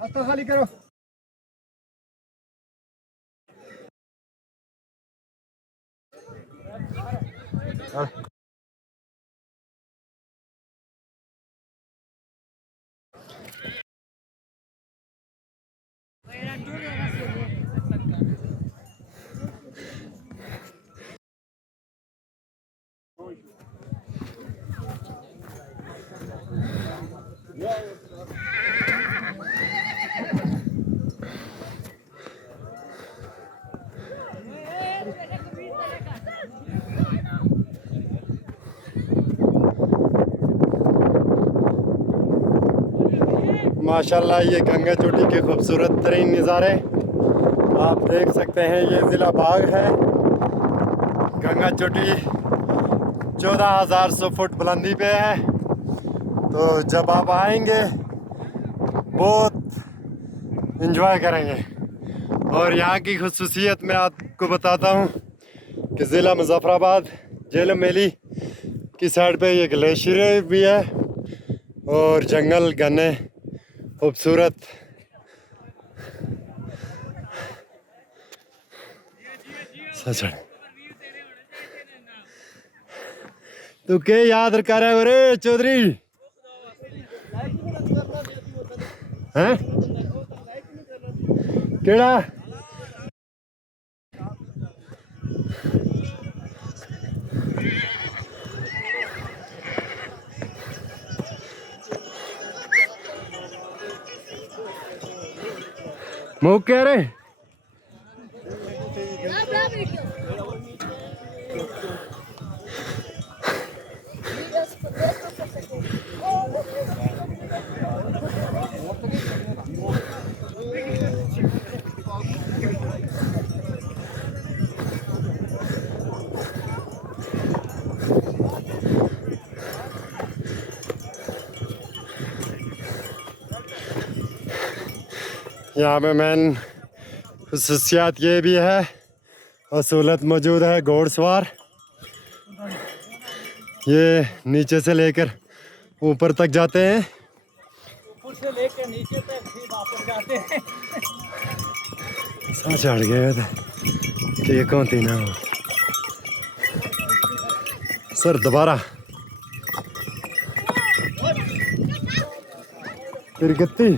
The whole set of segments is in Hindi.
रास्ता खाली करो। माशाल्लाह ये गंगा चोटी के खूबसूरत तरीन नज़ारे आप देख सकते हैं। ये ज़िला बाग है। गंगा चोटी 14,100 फुट बुलंदी पे है। तो जब आप आएंगे बहुत इंजॉय करेंगे। और यहाँ की खुसूसियत मैं आपको बताता हूँ कि ज़िला मुज़फ़्फ़राबाद झेलम वैली की साइड पे ये ग्लेशियर भी है और जंगल घने खूबसूरत। सच तू के याद कर रे चौधरी हैं केड़ा मौके रे यहाँ पे मैन खुसूसियात ये भी है और सहूलत मौजूद है घोड़सवार। ये नीचे से लेकर ऊपर तक जाते हैं। ऊपर से लेकर नीचे तक फिर वापस जाते हैं। सा चढ़ गए थे ये कौन थी ना सर दोबारा फिर गत्ती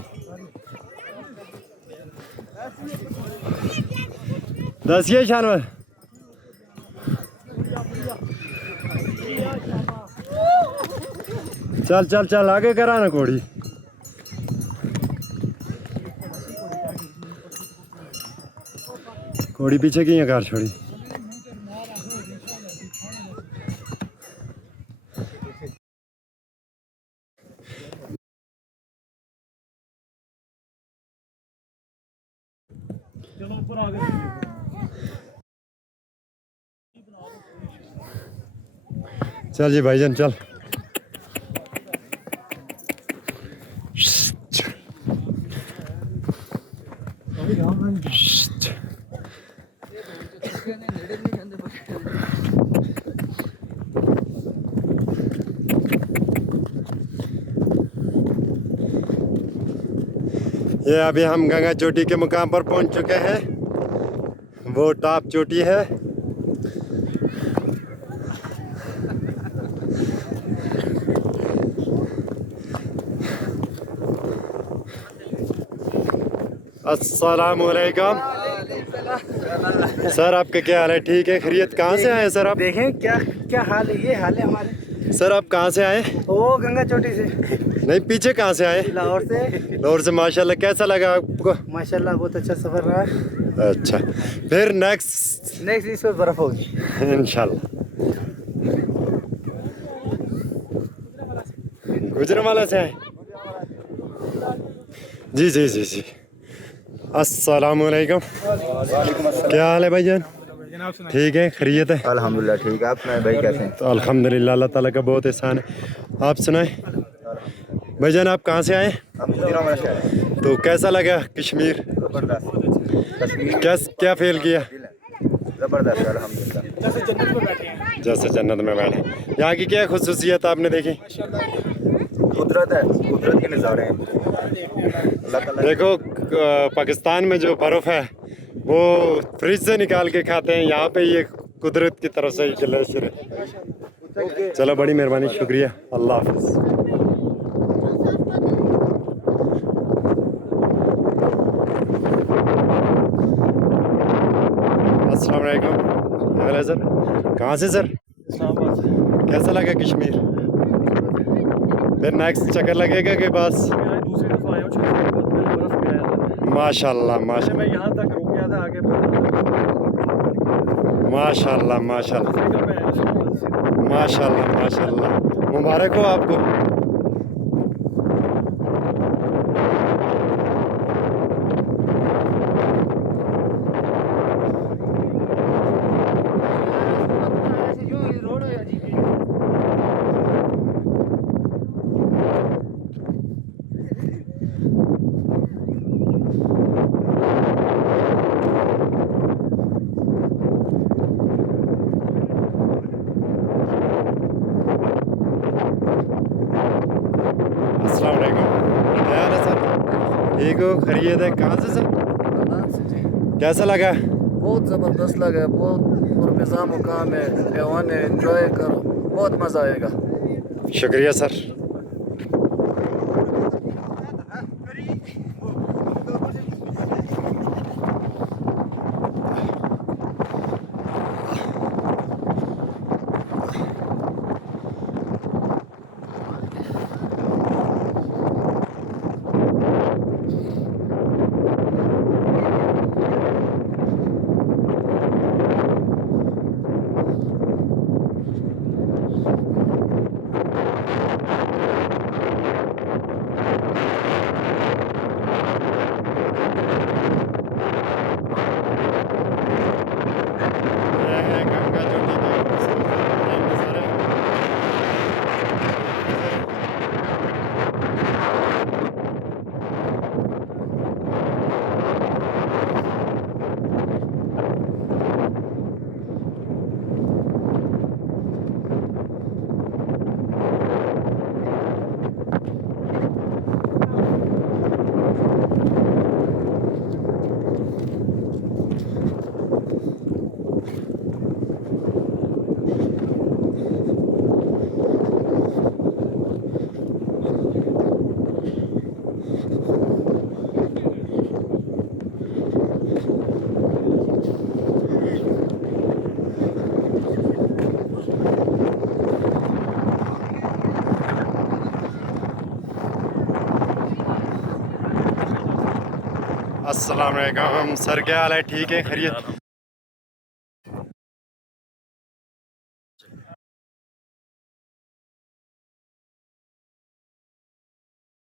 10 ये शानवर चल चल चल आगे करा ना घोड़ी। घोड़ी पीछे की कार छोड़ी। चलो ऊपर आ गए। चल जी भाईजान चल। ये अभी हम गंगा चोटी के मुकाम पर पहुंच चुके हैं। वो टॉप चोटी है। अस्सलामुअलैकुम सर, आपका क्या हाल है? ठीक है, खैरियत? कहाँ से आए सर आप? देखें क्या क्या हाल है। ये हाल है हमारे। सर आप कहाँ से आए? ओ गंगा चोटी से। नहीं, पीछे कहाँ से आए? लाहौर से। लाहौर से। माशाल्लाह, कैसा लगा आपको? माशाल्लाह बहुत अच्छा सफर रहा। अच्छा, फिर नेक्स्ट इस पर बर्फ होगी इंशाल्लाह। गुजरांवाला से आए? जी जी जी जी। अस्सलामुअलैकुम। क्या हाल है भाईजान? ठीक है, खैरियत है? अल्हम्दुलिल्लाह ठीक है। आप सुनाए भाई कैसे हैं? तो अल्हम्दुलिल्लाह, अल्लाह ताला का बहुत एहसान है। आप सुनाए भाईजान, आप कहाँ से आए? हम गुजरांवाला से आए हैं। तो कैसा लगा कश्मीर? जबरदस्त। कश्मीर क्या फील किया? जबरदस्त अल्हम्दुलिल्लाह। जैसे जन्नत में बैठे। यहाँ की क्या खुसूसियत आपने देखी? कुदरत है, कुदरत के नज़ारे हैं। अल्लाह ताला देखो पाकिस्तान में जो बर्फ़ है वो फ्रिज से निकाल के खाते हैं, यहाँ पे ये कुदरत की तरफ से ग्लेशियर है। चलो बड़ी मेहरबानी, शुक्रिया, अल्लाह हाफिज़। अस्सलाम वालेकुम। क्या हाल है सर? कहाँ से सर? कैसा लगा कश्मीर? फिर नेक्स्ट चक्कर लगेगा के पास? दूसरी दफा आया हूँ 6 साल बाद, पहले बर्फ में आया था। माशाल्लाह माशाल्लाह मैं यहाँ तक रुक गया था, आगे माशाल्लाह माशाल्लाह अफ्रीका में आया। माशाल्लाह माशाल्लाह, मुबारक हो आपको। अस्सलाम वालेकुम। क्या हाल है सर? ठीक हो, खैरियत है? कहाँ से सर? कैसा लगा? बहुत ज़बरदस्त लगा, बहुत पुरफ़िज़ा मुकाम है, एवन है, एंजॉय करो, बहुत मज़ा आएगा। शुक्रिया सर। अस्सलाम वालेकुम सर, क्या हाल है? ठीक है, खैरियत?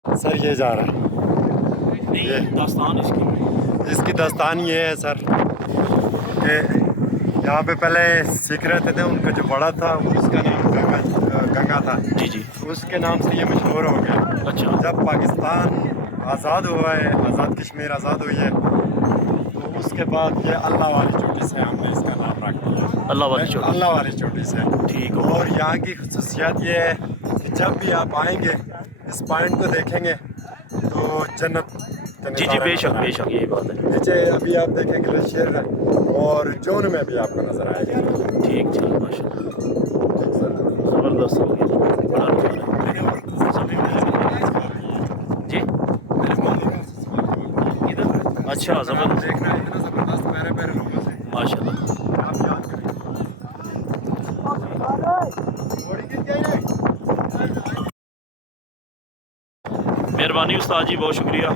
सर ये जा रहा है, ये दास्तान इसकी दास्तान ये है सर कि यहाँ पे पहले सिख रहते थे, उनका जो बड़ा था उसका नाम गंगा था जी जी। उसके नाम से ये मशहूर हो गया। अच्छा। जब पाकिस्तान आज़ाद हुआ है, आज़ाद कश्मीर आज़ाद हुई है, तो उसके बाद ये अल्लाह वाली चोटी से हमने इसका नाम रख दिया। अल्लाह वाली चोटी। अल्लाह वाली चोटी से। ठीक हो। और यहाँ की खुसूसियत ये है कि जब भी आप आएंगे इस पॉइंट को देखेंगे तो जन्नत का जी जी, नज़ारा बेशक नज़र बेशक, यही बात है। आएगा। नीचे अभी आप देखेंगे ग्लेशियर है और जोन में भी आपको नज़र आएगा। ठीक चल, माशाल्लाह, ज़बरदस्त हो गया, बड़ा नज़ारा जी। इधर अच्छा, ज़बरदस्त, देखना है इतना ज़बरदस्त प्यारे प्यारे लोगों से माशाल्लाह। आप याद करें। मेहरबानी उस्ताद जी, बहुत शुक्रिया।